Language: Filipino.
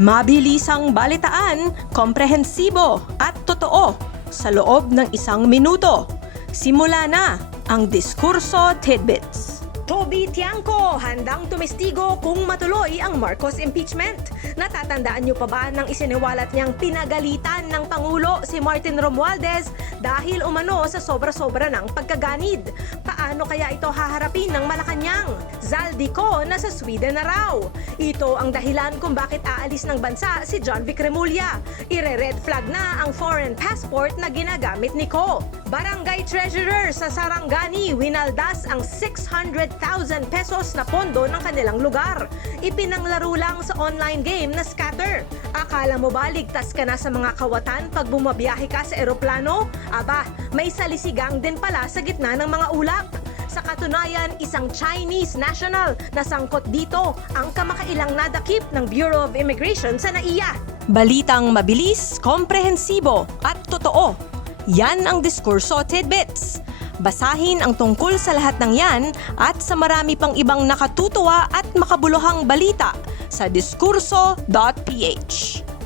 Mabilisang balitaan, komprehensibo at totoo sa loob ng 1 minuto. Simula na ang Diskurso Tidbits. Toby Tiangco, handang tumestigo kung matuloy ang Marcos impeachment. Natatandaan niyo pa ba nang isiniwalat niyang pinagalitan ng Pangulo si Martin Romualdez dahil umano sa sobra-sobra ng pagkaganid? Paano kaya ito haharapin ng Malacanang? Zaldico nasa Sweden na raw. Ito ang dahilan kung bakit aalis ng bansa si John Vic Remulla. Ire-red flag na ang foreign passport na ginagamit ni Ko. Barangay Treasurer sa Sarangani winaldas ang 600,000 pesos na pondo ng kanilang lugar. Ipinanglaro lang sa online game na scatter. Akala mo ba ligtas ka na sa mga kawatan pag bumabiyahe ka sa eroplano? Aba, may salisigang din pala sa gitna ng mga ulap. Sa katunayan, isang Chinese national na sangkot dito ang kamakailang nadakip ng Bureau of Immigration sa NAIA. Balitang mabilis, komprehensibo at totoo. Yan ang Diskurso Tidbits. Basahin ang tungkol sa lahat ng yan at sa marami pang ibang nakatutuwa at makabuluhang balita sa diskurso.ph.